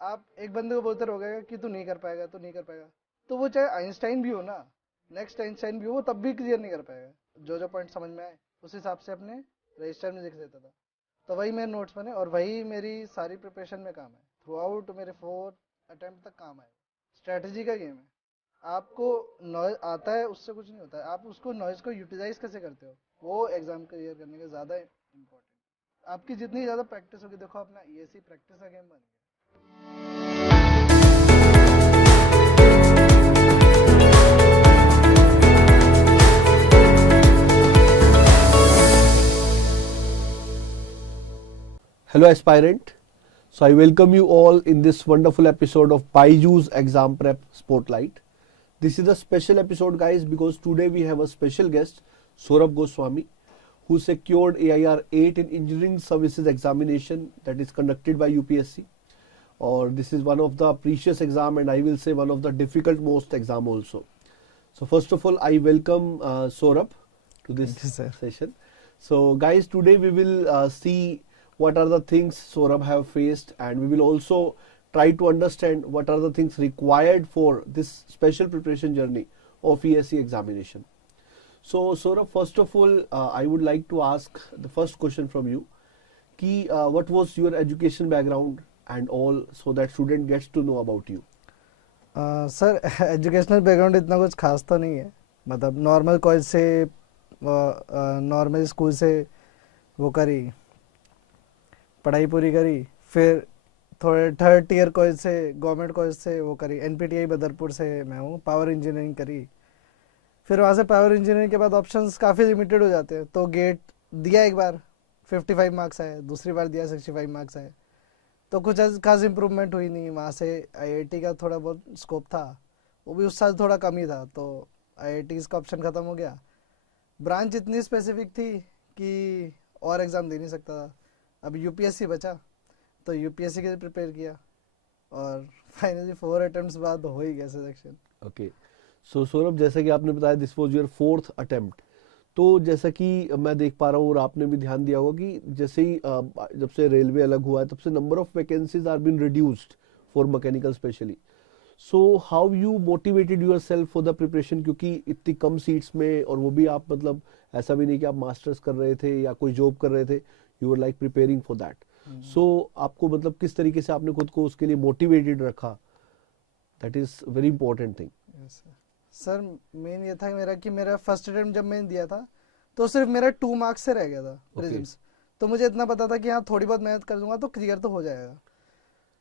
आप एक बंदे को बोलते रहोगे कि तू नहीं कर पाएगा, तू नहीं कर पाएगा, तो वो चाहे आइंस्टाइन भी हो ना, नेक्स्ट आइंस्टाइन भी हो, वो तब भी क्लियर नहीं कर पाएगा। जो जो पॉइंट समझ में आए उस हिसाब से अपने रजिस्टर में लिख देता था। तो वही मेरे नोट्स बने और वही मेरी सारी प्रिपरेशन में काम है। थ्रू आउट मेरे 4 अटेम्प्ट तक काम आए। स्ट्रेटजी का गेम है। आपको नॉइज आता है उससे कुछ नहीं होता है, आप उसको नॉइज को यूटिलाइज कैसे करते हो, वो एग्जाम क्लियर करने का ज़्यादा इम्पोर्टेंट। आपकी जितनी ज़्यादा प्रैक्टिस होगी, देखो अपना ईएससी प्रैक्टिस का गेम बन गया। Hello aspirant. So I welcome you all in this wonderful episode of Byju's Exam Prep Spotlight. This is a special episode guys because today we have a special guest Saurabh Goswami who secured AIR 8 in Engineering Services Examination that is conducted by UPSC. Or this is one of the precious exam and I will say one of the difficult most exam also. So first of all I welcome Saurabh to this session. So guys, today we will see what are the things Saurabh have faced and we will also try to understand what are the things required for this special preparation journey of ESC examination. So Saurabh, first of all I would like to ask the first question from you कि what was your education background and all so that student gets to know about you. Sir educational background इतना कुछ खास तो नहीं है, मतलब normal college से, normal school से वो करी, पढ़ाई पूरी करी, फिर थोड़े थर्ड टीयर कॉलेज से, गवर्नमेंट कॉलेज से वो करी, एनपीटीआई बदरपुर से मैं हूँ, पावर इंजीनियरिंग करी। फिर वहाँ से पावर इंजीनियरिंग के बाद ऑप्शंस काफ़ी लिमिटेड हो जाते हैं, तो गेट दिया एक बार 55 मार्क्स आए, दूसरी बार दिया 65 मार्क्स आए, तो कुछ खास इम्प्रूवमेंट हुई नहीं। वहाँ से आईआईटी का थोड़ा बहुत स्कोप था, वो भी उस साल थोड़ा कम ही था, तो आईआईटी का ऑप्शन ख़त्म हो गया। ब्रांच इतनी स्पेसिफिक थी कि और एग्ज़ाम दे नहीं सकता था। अब यूपीएससी बचा तो यूपीएससी के लिए प्रिपेयर किया और फाइनली 4 अटेम्प्ट्स बाद हो ही गया सिलेक्शन। ओके, सो सौरभ, जैसा कि आपने बताया this was your 4th attempt, तो जैसा कि मैं देख पा रहा हूँ और आपने भी ध्यान दिया होगा कि जैसे ही जब से रेलवे अलग हुआ है तब से number of vacancies are been reduced for mechanical specially. So how you motivated yourself for the preparation, क्योंकि इतनी कम सीट्स में, और वो भी आप मतलब ऐसा भी नहीं कि आप मास्टर्स कर रहे थे या कोई जॉब कर रहे थे, you were like preparing for that. So आपको मतलब किस तरीके से आपने खुद को उसके लिए मोटिवेटेड रखा, that is very important thing. Sir main ये था मेरा कि मेरा फर्स्ट अटेम्प्ट जब मैंने दिया था तो सिर्फ मेरा 2 मार्क्स से रह गया था प्रीलिम्स। तो मुझे इतना पता था कि हाँ थोड़ी बहुत मेहनत कर दूंगा तो क्लियर तो हो जाएगा।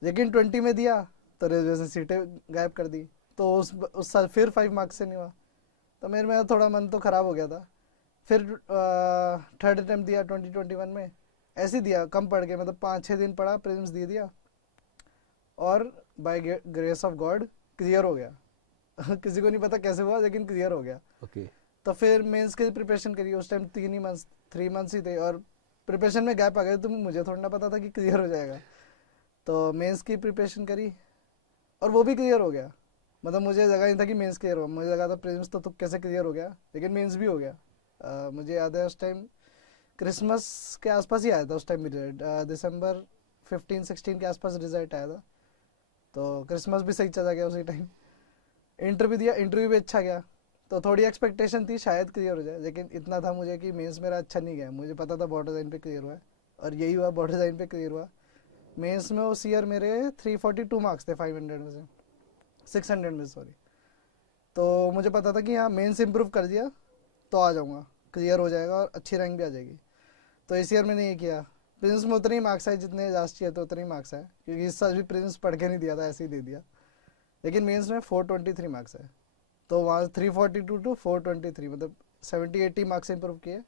लेकिन 20 में दिया तो रेलवे से सीटें गायब कर दी, तो उस साल फिर 5 मार्क्स से नहीं हुआ, तो मेरा थोड़ा मन तो ख़राब हो गया था। फिर थर्ड अटेम्प्ट दिया 2021 में, ऐसे ही दिया कम पड़ गया, मतलब 5-6 दिन पढ़ा, प्रीलिम्स दे दिया और by grace of God clear हो गया। किसी को नहीं पता कैसे हुआ लेकिन क्लियर हो गया। ओके, तो फिर मेंस की प्रिपरेशन करी, उस टाइम 3 मंथ्स ही थे और प्रिपरेशन में गैप आ गया, तो मुझे थोड़ा ना पता था कि क्लियर हो जाएगा। तो मेंस की प्रिपरेशन करी और वो भी क्लियर हो गया। मतलब मुझे लगा नहीं था कि मेंस क्लियर हुआ, मुझे लगा था प्रीलिम्स तो कैसे क्लियर हो गया, लेकिन मेंस भी हो गया। मुझे याद है उस टाइम क्रिसमस के आसपास ही आया था, उस टाइम रिजल्ट दिसंबर 15-16 के आसपास रिजल्ट आया था, तो क्रिसमस भी सही चला गया उसी टाइम। इंटरव्यू दिया, इंटरव्यू भी अच्छा गया, तो थोड़ी एक्सपेक्टेशन थी शायद क्लियर हो जाए, लेकिन इतना था मुझे कि मेंस मेरा अच्छा नहीं गया। मुझे पता था बॉर्डर लाइन पे क्लियर हुआ है और यही हुआ, बॉर्डर लाइन पे क्लियर हुआ। मेंस में उस ईयर मेरे 342 मार्क्स थे 500 में से, 600 में सॉरी। तो मुझे पता था कि हाँ मेंस इंप्रूव कर दिया तो आ जाऊँगा, क्लियर हो जाएगा और अच्छी रैंक भी आ जाएगी। तो इस ईयर मैंने ये किया, प्रीलिम्स में उतने ही मार्क्स आए जितने लास्ट ईयर, तो उतने ही मार्क्स आए, क्योंकि इस साल भी प्रीलिम्स पढ़ के नहीं दिया था, ऐसे ही दे दिया। लेकिन मेंस में 423 मार्क्स है, तो वहाँ 342 टू 423, मतलब 70-80 मार्क्स इंप्रूव किए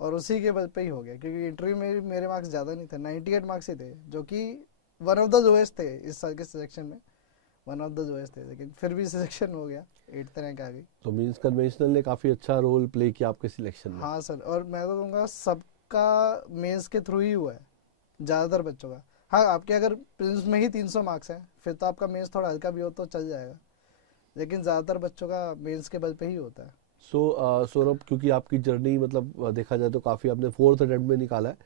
और उसी के बल पे ही हो गया, क्योंकि इंटरव्यू में मेरे मार्क्स ज़्यादा नहीं थे, 98 मार्क्स ही थे, जो कि वन ऑफ द लोएस्ट थे इस साल के सिलेक्शन में, वन ऑफ द लोएस्ट थे, लेकिन फिर भी सिलेक्शन हो गया, 8th रैंक आ गई। तो मींस कन्वेंशनल ने काफी अच्छा रोल प्ले किया आपके सिलेक्शन में। हाँ सर, और मैं तो कहूँगा सबका मेंस के थ्रू ही हुआ है, ज़्यादातर बच्चों का। हाँ आपके अगर प्रीलिम्स में ही 300 मार्क्स हैं फिर तो आपका मेंस थोड़ा हल्का भी हो तो चल जाएगा, लेकिन ज़्यादातर बच्चों का मेंस के बल पे ही होता है। सो सौरभ, क्योंकि आपकी जर्नी मतलब देखा जाए तो काफ़ी आपने 4th अटेम्प्ट में निकाला है,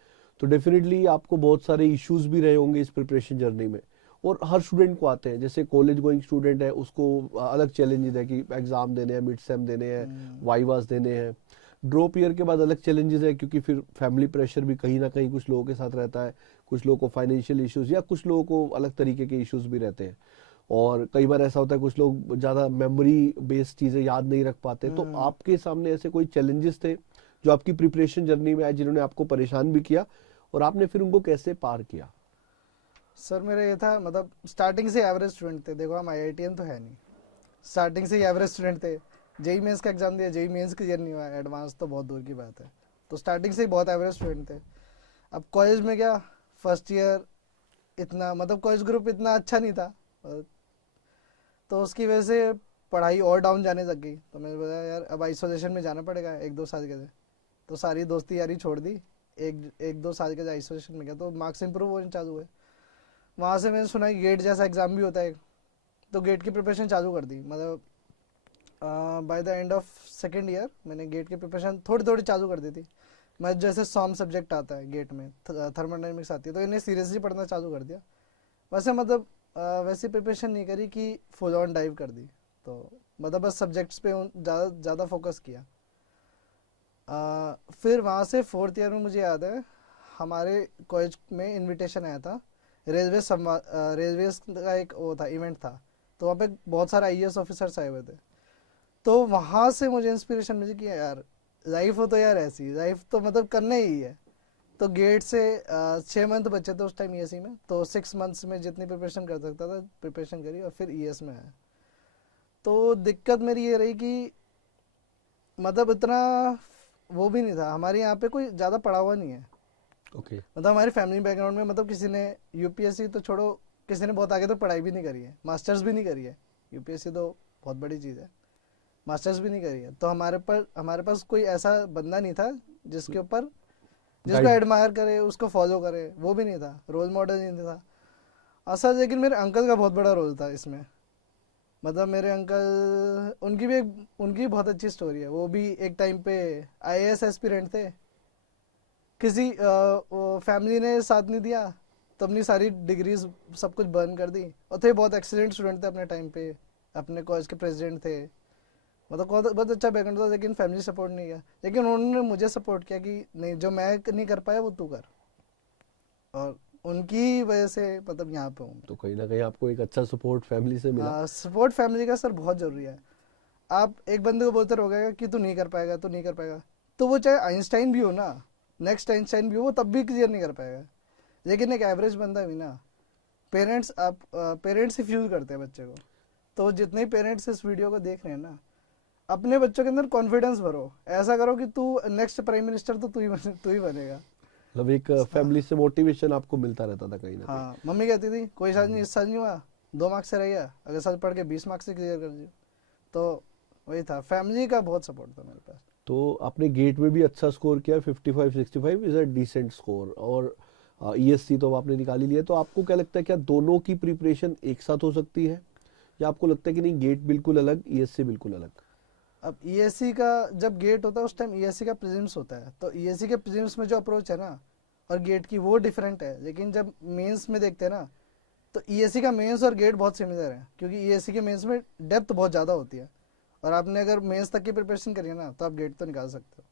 तो डेफिनेटली आपको बहुत सारे इश्यूज भी रहे होंगे इस प्रिपरेशन जर्नी में, और हर स्टूडेंट को आते हैं। जैसे कॉलेज गोइंग स्टूडेंट है, उसको अलग चैलेंजेस है कि एग्जाम देने हैं, मिड सेम देने हैं, वाइवास देने हैं। ड्रॉप ईयर के बाद अलग चैलेंजेस है, क्योंकि फिर फैमिली प्रेशर भी कहीं ना कहीं कुछ लोगों के साथ रहता है, कुछ लोगों को फाइनेंशियल इश्यूज या कुछ लोगों को अलग तरीके के इश्यूज भी रहते हैं। और कई बार ऐसा होता है कुछ लोग ज़्यादा मेमोरी बेस्ड चीज़ें याद नहीं रख पाते। तो आपके सामने ऐसे कोई चैलेंजेस थे जो आपकी प्रिपरेशन जर्नी में आए, जिन्होंने आपको परेशान भी किया, और आपने फिर उनको कैसे पार किया? सर मेरा ये था, मतलब स्टार्टिंग से एवरेज स्टूडेंट थे। देखो हम आईआईटीएन तो है नहीं, स्टार्टिंग से ही एवरेज स्टूडेंट थे। जेई मेंस का एग्जाम दिया, जेई मेंस क्लियर नहीं हुआ, एडवांस तो बहुत दूर की बात है। तो स्टार्टिंग से ही बहुत एवरेज स्टूडेंट थे। अब कॉलेज में क्या, फर्स्ट ईयर इतना, मतलब कॉलेज ग्रुप इतना अच्छा नहीं था, तो उसकी वजह से पढ़ाई और डाउन जाने लग गई। तो मैंने बोला यार अब आइसोलेशन में जाना पड़ेगा 1-2 साल के लिए। तो सारी दोस्ती यारी छोड़ दी, एक दो साल के आइसोलेशन में गया, तो मार्क्स इंप्रूव होने चालू हुए। वहाँ से मैंने सुना कि गेट जैसा एग्ज़ाम भी होता है, तो गेट की प्रिपरेशन चालू कर दी। मतलब by the end of second year मैंने गेट की प्रिपरेशन थोड़ी थोड़ी चालू कर दी थी। मैं जैसे सॉम सब्जेक्ट आता है गेट में, थर्मोडायनेमिक्स आती है, तो इन्हें सीरियसली पढ़ना चालू कर दिया। वैसे मतलब वैसी प्रिपरेशन नहीं करी कि फुल ऑन डाइव कर दी, तो मतलब बस सब्जेक्ट्स पे ज़्यादा फोकस किया। फिर वहाँ से फोर्थ ईयर में मुझे याद है हमारे कॉलेज में इनविटेशन आया था, रेलवेज का एक वो था, इवेंट था। तो वहाँ पे बहुत सारे आईएएस ऑफिसर्स आए हुए थे। तो वहाँ से मुझे इंस्पिरेशन मिली कि यार लाइफ हो तो यार ऐसी लाइफ तो मतलब करना ही है। तो गेट से 6 मंथ बचे थे उस टाइम ईएससी में, तो 6 मंथ्स में जितनी प्रिपरेशन कर सकता था प्रिपरेशन करी, और फिर ईएस में आया। तो दिक्कत मेरी ये रही कि मतलब इतना वो भी नहीं था, हमारे यहाँ पे कोई ज़्यादा पढ़ा हुआ नहीं है। ओके। मतलब हमारी फैमिली बैकग्राउंड में मतलब किसी ने यूपीएससी तो छोड़ो, किसी ने बहुत आगे तो पढ़ाई भी नहीं करी है, मास्टर्स भी नहीं करी है। यूपीएससी तो बहुत बड़ी चीज़ है, मास्टर्स भी नहीं करी है। तो हमारे पास कोई ऐसा बंदा नहीं था जिसको एडमायर करे, उसको फॉलो करे, वो भी नहीं था, रोल मॉडल नहीं था असल। लेकिन मेरे अंकल का बहुत बड़ा रोल था इसमें। मतलब मेरे अंकल, उनकी बहुत अच्छी स्टोरी है। वो भी एक टाइम पे आईएएस एस्पिरेंट थे, किसी फैमिली ने साथ नहीं दिया, तो अपनी सारी डिग्रीज सब कुछ बर्न कर दी। और थे बहुत एक्सीलेंट स्टूडेंट थे अपने टाइम पे, अपने कॉलेज के प्रेसिडेंट थे, मतलब बहुत अच्छा बैकग्राउंड था। लेकिन फैमिली सपोर्ट नहीं किया, लेकिन उन्होंने मुझे सपोर्ट किया कि नहीं, जो मैं नहीं कर पाया वो तू कर। और उनकी वजह से मतलब यहाँ पे हूँ। तो कहीं ना कहीं आपको एक अच्छा सपोर्ट फैमिली से मिला। सपोर्ट फैमिली का सर बहुत ज़रूरी है। आप एक बंदे को बोलते रहोगे कि तू नहीं कर पाएगा, तू नहीं कर पाएगा, तो वो चाहे आइंस्टाइन भी हो ना, नेक्स्ट आइंस्टाइन भी हो, वो तब भी क्लियर नहीं कर पाएगा। लेकिन एक एवरेज बंदा भी ना, पेरेंट्स ही फ्यूल करते हैं बच्चे को। तो जितने पेरेंट्स इस वीडियो को देख रहे हैं ना, अपने बच्चों के अंदर कॉन्फिडेंस भरो, ऐसा करो कि तू नेक्स्ट प्राइम मिनिस्टर तो तू ही बनेगा। मतलब एक फैमिली से मोटिवेशन आपको मिलता रहता था कहीं ना कहीं। हाँ, मम्मी कहती थी कोई साल नहीं, इस साल नहीं हुआ 2 मार्क्स से रह गया, अगले साल पढ़ के 20 मार्क्स से क्लियर कर दियो। तो वही था, फैमिली का बहुत सपोर्ट था मेरे पास। तो आपने गेट में भी अच्छा स्कोर किया, 55-65 इज अ डिसेंट स्कोर, और ईएससी तो आपने निकाल ही लिया। तो आपको क्या लगता है, क्या दोनों की प्रिपरेशन एक साथ हो सकती है, या आपको लगता है कि नहीं गेट बिल्कुल अलग, ईएससी बिल्कुल अलग? अब ईएससी का जब गेट होता है उस टाइम ईएससी का प्रीलिम्स होता है, तो ईएससी के प्रीलिम्स में जो अप्रोच है ना और गेट की वो डिफरेंट है। लेकिन जब मेंस में देखते हैं ना, तो ईएससी का मेंस और गेट बहुत सिमिलर है, क्योंकि ईएससी के मेंस में डेप्थ बहुत ज़्यादा होती है, और आपने अगर मेंस तक की प्रिपरेशन करी है ना, तो आप गेट तो निकाल सकते हो।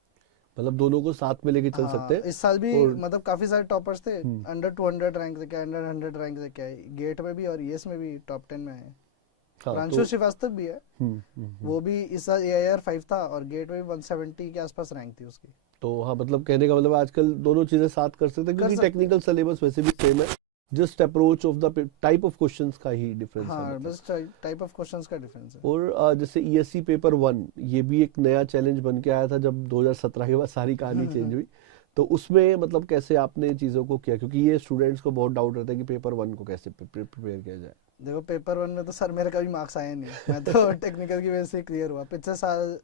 मतलब दोनों को साथ में लेके चल सकते हैं। इस साल भी और मतलब काफ़ी सारे टॉपर्स थे, अंडर 200 रैंक लेके, अंडर 100 रैंक लेके आए, गेट में भी और ईएस में भी टॉप 10 में आए। प्रांशु श्रीवास्तव भी है, वो भी इस साल AIR 5 था, और गेट में भी 170 के आसपास रैंक थी उसकी। तो हाँ, मतलब कहने का मतलब आजकल दोनों चीजें साथ कर सकते हैं, क्योंकि टेक्निकल सिलेबस वैसे भी सेम है, just approach of the type of questions का ही डिफरेंस है। हाँ, बस टाइप ऑफ क्वेश्चंस का डिफरेंस है। और जैसे ईएससी पेपर 1, ये भी एक नया चैलेंज बन के आया था जब 2017 के बाद सारी कहानी चेंज हुई। तो उसमें मतलब कैसे आपने चीज़ों को किया, क्योंकि ये स्टूडेंट्स को बहुत डाउट रहता है कि पेपर 1 को कैसे प्रिपेयर किया जाए। देखो पेपर 1 में तो सर मेरे कभी मार्क्स आए नहीं, मैं तो टेक्निकल की वजह से क्लियर हुआ। पिछले साल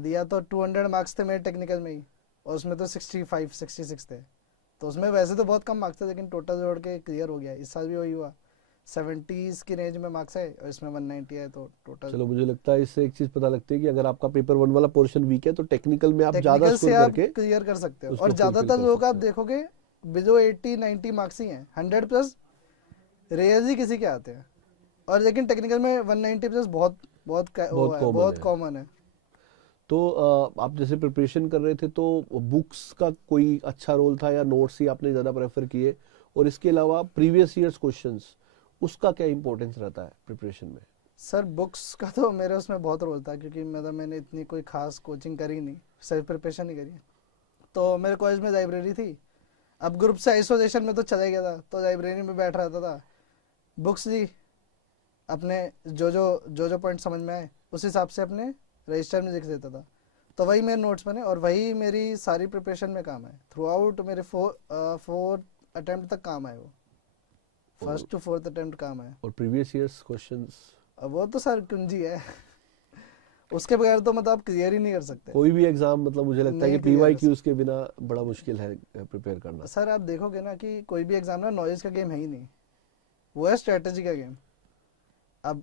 दिया तो 200 मार्क्स थे मेरे टेक्निकल में ही, और उसमें तो 65-66 थे। तो उसमें वैसे तो बहुत कम मार्क्स थे, लेकिन टोटल जोड़ के क्लियर हो गया। इस साल भी वही हुआ, 70s की रेंज में मार्क्स है, और इसमें 190 है, तो टोटल। चलो, मुझे लगता है इससे एक चीज पता लगती है कि अगर आपका पेपर 1 वाला पोर्शन वीक है, तो टेक्निकल में आप ज्यादा स्कोर करके क्लियर कर सकते हो। और ज्यादातर लोग आप देखोगे बिलो 80-90 मार्क्स ही हैं, 100 प्लस रेयर ही किसी के आते हैं। और लेकिन टेक्निकल में 190 प्लस बहुत बहुत वो है, common बहुत है। कॉमन है। तो आप जैसे प्रिपरेशन कर रहे थे तो बुक्स का कोई अच्छा रोल था या नोट्स ही आपने ज़्यादा प्रेफर किए, और इसके अलावा प्रीवियस ईयर्स क्वेश्चंस, उसका क्या इंपॉर्टेंस रहता है प्रिपरेशन में? सर बुक्स का तो मेरे उसमें बहुत रोल था, क्योंकि मतलब मैंने इतनी कोई खास कोचिंग करी नहीं, सेल्फ प्रिपरेशन ही करी। तो मेरे कॉलेज में लाइब्रेरी थी। अब ग्रुप से आइसोलेशन में तो चला गया था, तो लाइब्रेरी में बैठ रहता था, बुक्स ली, अपने जो पॉइंट समझ में आए उस हिसाब से अपने रजिस्टर में लिख देता था। तो वही मेरे नोट्स बने और वही मेरी सारी प्रिपरेशन में काम है। थ्रू आउट मेरे फोर्थ अटेम्प्ट तक काम आए वो, फर्स्ट टू फोर्थ अटेम्प्ट काम आए। और प्रीवियस ईयर्स क्वेश्चंस अब वो तो सर कुंजी है उसके बगैर तो मतलब आप क्लियर ही नहीं कर सकते। कोई भी एग्जाम, मतलब मुझे लगता है नहीं कि clear पीवाई कर क्यूज के बिना बड़ा मुश्किल है प्रिपेयर करना। सर आप देखोगे ना कि कोई भी एग्जाम ना नॉलेज का गेम है ही नहीं, वो है स्ट्रेटेजी का गेम। अब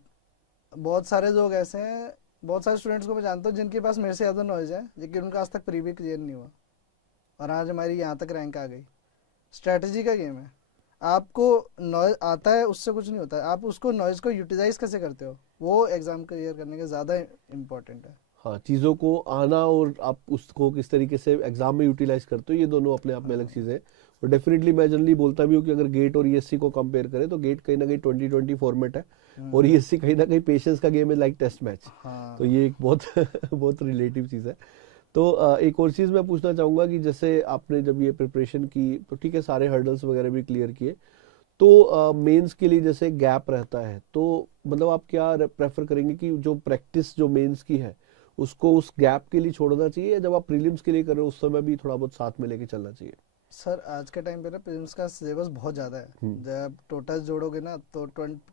बहुत सारे लोग ऐसे हैं, बहुत सारे स्टूडेंट्स को मैं जानता हूँ जिनके पास मेरे से ज़्यादा नॉलेज है, लेकिन उनका आज तक प्री भी क्लियर नहीं हुआ और आज हमारी यहाँ तक रैंक आ गई। स्ट्रेटेजी का गेम है। आपको नॉलेज आता है उससे कुछ नहीं होता है, आप उसको नॉलेज को यूटिलाइज कैसे करते हो, वो एग्जाम क्लियर करने के ज़्यादा इम्पोर्टेंट है। हाँ, चीज़ों को आना और आप उसको किस तरीके से एग्जाम में यूटिलाइज करते हो, ये दोनों अपने आप में अलग चीज़ें हैं। और डेफिनेटली मैं जनरली बोलता भी हूँ कि अगर गेट और ईएससी को कंपेयर करें तो गेट कहीं ना कहीं 2020 फॉर्मेट है, और ईएससी कहीं ना कहीं पेशेंस का गेम है, लाइक टेस्ट मैच। हाँ तो ये एक बहुत बहुत रिलेटिव चीज़ है। तो एक और चीज़ मैं पूछना चाहूँगा कि जैसे आपने जब ये प्रिपरेशन की तो ठीक है, सारे हर्डल्स वगैरह भी क्लियर किए, तो मेंस के लिए जैसे गैप रहता है, तो मतलब आप क्या प्रेफर करेंगे कि जो प्रैक्टिस जो मेंस की है उसको उस गैप के लिए छोड़ना चाहिए, या जब आप प्रीलिम्स के लिए कर रहे हो उस समय भी थोड़ा बहुत साथ में लेके चलना चाहिए? सर आज के टाइम पे ना प्रीलिम्स का सिलेबस बहुत ज़्यादा है। हम्म, जब टोटल जोड़ोगे ना तो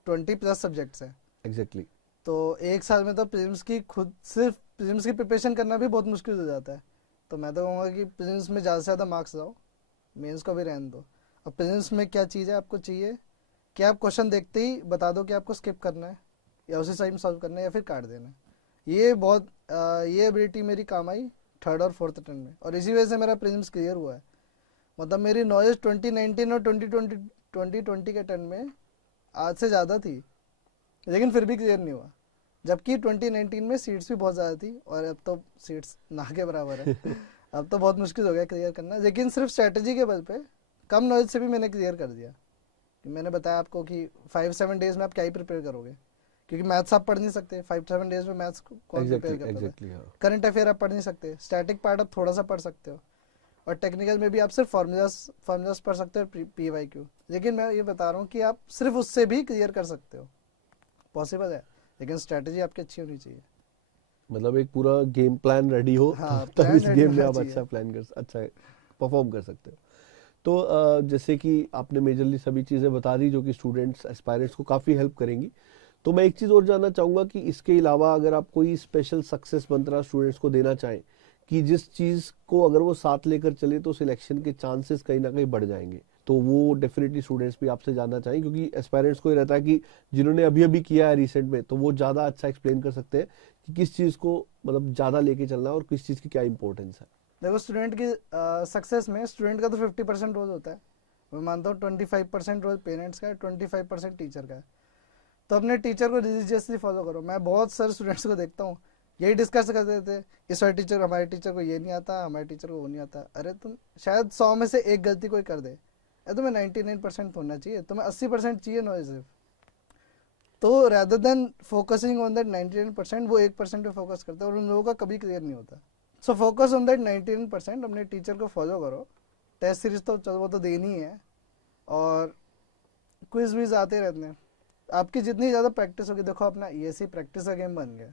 20 प्लस सब्जेक्ट्स हैं। एग्जैक्टली। तो एक साल में तो प्रीलिम्स की खुद सिर्फ प्रीलिम्स की प्रिपरेशन करना भी बहुत मुश्किल हो जाता है। तो मैं तो कहूँगा कि प्रीलिम्स में ज़्यादा से ज़्यादा मार्क्स लाओ, मेंस को भी रहने दो। अब प्रीलिम्स में क्या चीज़ है आपको चाहिए कि आप क्वेश्चन देखते ही बता दो कि आपको स्किप करना है या उसी टाइम सॉल्व करना है या फिर काट देना है। ये एबिलिटी मेरी काम आई थर्ड और फोर्थ अटेम्प्ट में, और इसी वजह से मेरा प्रीलिम्स क्लियर हुआ है। मतलब मेरी नॉलेज 2019 और 2020 के अटेम्प्ट में आज से ज़्यादा थी, लेकिन फिर भी क्लियर नहीं हुआ। जबकि 2019 में सीट्स भी बहुत ज़्यादा थी और अब तो सीट्स ना के बराबर है अब तो बहुत मुश्किल हो गया क्लियर करना, लेकिन सिर्फ स्ट्रेटजी के बल पे कम नॉलेज से भी मैंने क्लियर कर दिया। कि मैंने बताया आपको कि 5-7 डेज में आप क्या ही प्रिपेयर करोगे, क्योंकि मैथ्स आप पढ़ नहीं सकते 5-7 डेज में। मैथ्स कौन प्रिपेयर करता है? एग्जैक्टली, हाँ। करंट अफेयर आप पढ़ नहीं सकते, स्टैटिक पार्ट आप थोड़ा सा पढ़ सकते हो, और टेक्निकल में भी आप सिर्फ फार्मूलाज पढ़ सकते हो, PYQ। लेकिन मैं ये बता रहा हूँ कि आप सिर्फ उससे भी क्लियर कर सकते हो, पॉसिबल है, लेकिन स्ट्रैटेजी आपकी अच्छी होनी चाहिए। मतलब एक पूरा गेम प्लान रेडी हो, हाँ, तब प्लान इस रेडी गेम में होना आप चाहिए। अच्छा प्लान कर, अच्छा परफॉर्म कर सकते हो। तो जैसे कि आपने मेजरली सभी चीज़ें बता दी जो कि स्टूडेंट्स एस्पायरेंट्स को काफ़ी हेल्प करेंगी। तो मैं एक चीज़ और जानना चाहूँगा कि इसके अलावा अगर आप कोई स्पेशल सक्सेस मंत्रा स्टूडेंट्स को देना चाहें कि जिस चीज़ को अगर वो साथ लेकर चले तो सिलेक्शन के चांसेस कहीं ना कहीं बढ़ जाएंगे, तो वो डेफिनेटली स्टूडेंट्स भी आपसे जानना चाहिए, क्योंकि एस्पायरेंट्स को ये रहता है कि जिन्होंने अभी अभी किया है रिसेंट में, तो वो ज़्यादा अच्छा एक्सप्लेन कर सकते हैं कि किस चीज़ को मतलब ज़्यादा लेके चलना है और किस चीज़ की क्या इंपॉर्टेंस है। देखो स्टूडेंट की सक्सेस में स्टूडेंट का तो 50% रोल होता है। मैं मानता हूँ 25% रोल पेरेंट्स का है, 25% टीचर का है। तो अपने टीचर को रिलीजियसली फॉलो करो। मैं बहुत सारे स्टूडेंट्स को देखता हूँ यही डिस्कस करते थे, इस वाले टीचर हमारे टीचर को ये नहीं आता, हमारे टीचर को वो नहीं आता। अरे तुम शायद 100 में से एक गलती कोई कर दे, अरे तुम्हें 99% होना चाहिए, तुम्हें 80% चाहिए नॉलेज सिर्फ। तो rather than focusing on that 99%, वो 1% पे फोकस करते हैं और उन लोगों का कभी क्लियर नहीं होता। सो फोकस ऑन दैट 99%, अपने टीचर को फॉलो करो। टेस्ट सीरीज तो चलो वो तो देनी है, और क्विज विज आते रहते हैं। आपकी जितनी ज़्यादा प्रैक्टिस होगी, देखो अपना ESC प्रैक्टिस का गेम बन गया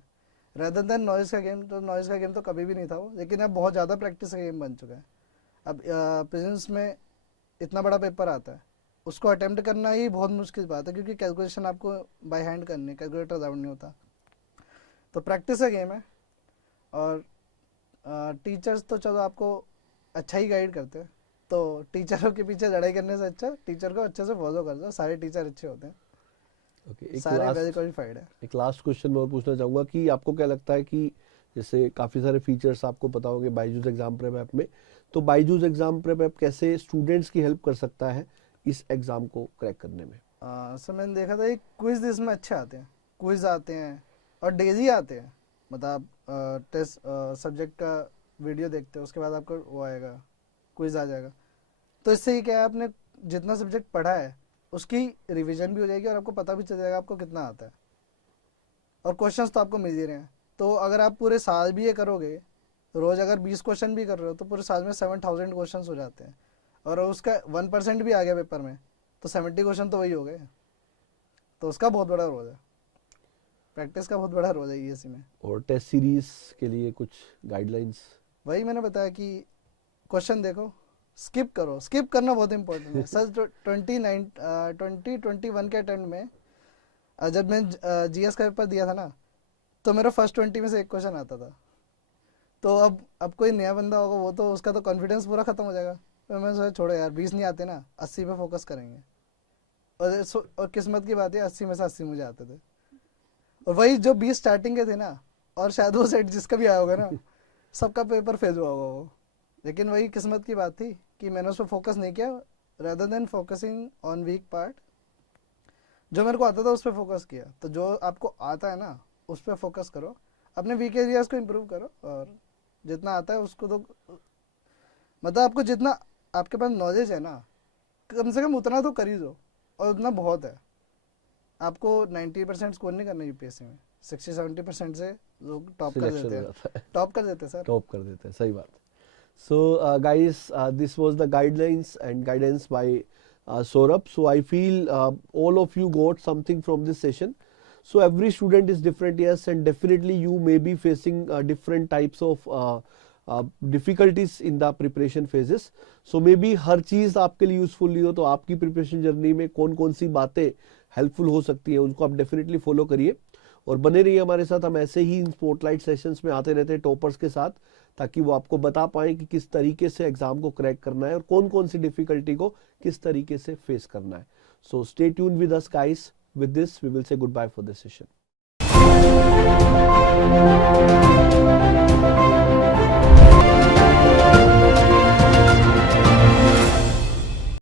रेदर देन नॉलेज का गेम। तो नॉलेज का गेम तो कभी भी नहीं था वो, लेकिन अब बहुत ज़्यादा प्रैक्टिस का गेम बन चुका है। अब प्रीलिम्स में इतना बड़ा पेपर आता है, उसको अटेम्प्ट करना ही बहुत मुश्किल बात है, क्योंकि कैलकुलेशन आपको बाय हैंड करनी है, कैलकुलेटर अलाउड नहीं होता। तो प्रैक्टिस का गेम है, और टीचर्स तो चलो आपको अच्छा ही गाइड करते हैं। तो टीचरों के पीछे लड़ाई करने से अच्छा टीचर को अच्छे से फॉलो कर दो, सारे टीचर अच्छे होते हैं। ओके, सारे वेल क्वालिफाइड है। एक लास्ट क्वेश्चन मैं और पूछना चाहूँगा कि आपको क्या लगता है कि जैसे काफ़ी सारे फीचर्स आपको पता होंगे बायजूस एग्जाम प्रेप ऐप में, तो बायजूस एग्जाम प्रेप ऐप कैसे स्टूडेंट्स की हेल्प कर सकता है इस एग्ज़ाम को क्रैक करने में? सर मैंने देखा था एक क्विज इसमें अच्छे आते हैं, क्विज आते हैं और डेजी आते हैं। मतलब आप टेस्ट सब्जेक्ट का वीडियो देखते हो, उसके बाद आपको वो आएगा, क्विज आ जाएगा। तो इससे ही क्या है, आपने जितना सब्जेक्ट पढ़ा है उसकी रिवीजन भी हो जाएगी और आपको पता भी चल जाएगा आपको कितना आता है। और क्वेश्चंस तो आपको मिल ही रहे हैं, तो अगर आप पूरे साल भी ये करोगे, रोज अगर 20 क्वेश्चन भी कर रहे हो तो पूरे साल में 7000 क्वेश्चन हो जाते हैं। और उसका 1% भी आ गया पेपर में तो 70 क्वेश्चन तो वही हो गए। तो उसका बहुत बड़ा रोल है, प्रैक्टिस का बहुत बड़ा रोल है ईएससी में। और टेस्ट सीरीज के लिए कुछ गाइडलाइंस? वही मैंने बताया कि क्वेश्चन देखो, स्किप करो, स्किप करना बहुत इंपॉर्टेंट है। सर 2021 के अटेम्प्ट में जब मैं जीएस का पेपर दिया था ना, तो मेरा फर्स्ट 20 में से एक क्वेश्चन आता था। तो अब कोई नया बंदा होगा, वो तो उसका तो कॉन्फिडेंस पूरा खत्म हो जाएगा। तो मैं सोचा छोड़ो यार, 20 नहीं आते ना, 80 पे फोकस करेंगे। और किस्मत की बात है 80 में से 80 मुझे आते थे। और वही जो 20 स्टार्टिंग के थे ना, और शायद वो सेट जिसका भी आया होगा ना, सबका पेपर फेल हुआ होगा वो। लेकिन वही किस्मत की बात थी कि मैंने उस पर फोकस नहीं किया, rather than focusing on weak part. जो मेरे को आता था उस पर फोकस किया। तो जो आपको आता है ना उस पर फोकस करो, अपने वीक एरियाज को इम्प्रूव करो, और जितना आता है उसको तो मतलब आपको जितना आपके पास नॉलेज है ना, कम से कम उतना तो कर ही दो, और उतना बहुत है। आपको 90% स्कोर नहीं करना यूपीएससी में, 60-70% से लोग टॉप कर देते हैं, टॉप कर देते हैं सर, टॉप कर देते हैं, सही बात। So guys, this was the guidelines and guidance by Saurabh. So I feel all of you got something from this session. So every student is different, yes, and definitely you may be facing different types of difficulties in the preparation phases. So maybe हर चीज़ आपके लिए useful नहीं हो, तो आपकी preparation journey में कौन कौन सी बातें हेल्पफुल हो सकती है उनको आप डेफिनेटली फॉलो करिए और बने रहिए हमारे साथ। हम ऐसे ही इन स्पॉटलाइट सेशंस में आते रहते हैं टॉपर्स के साथ, ताकि वो आपको बता पाएं कि किस तरीके से एग्जाम को क्रैक करना है और कौन कौन सी डिफिकल्टी को किस तरीके से फेस करना है। So stay tune with us guys. With this, we will say goodbye for this session.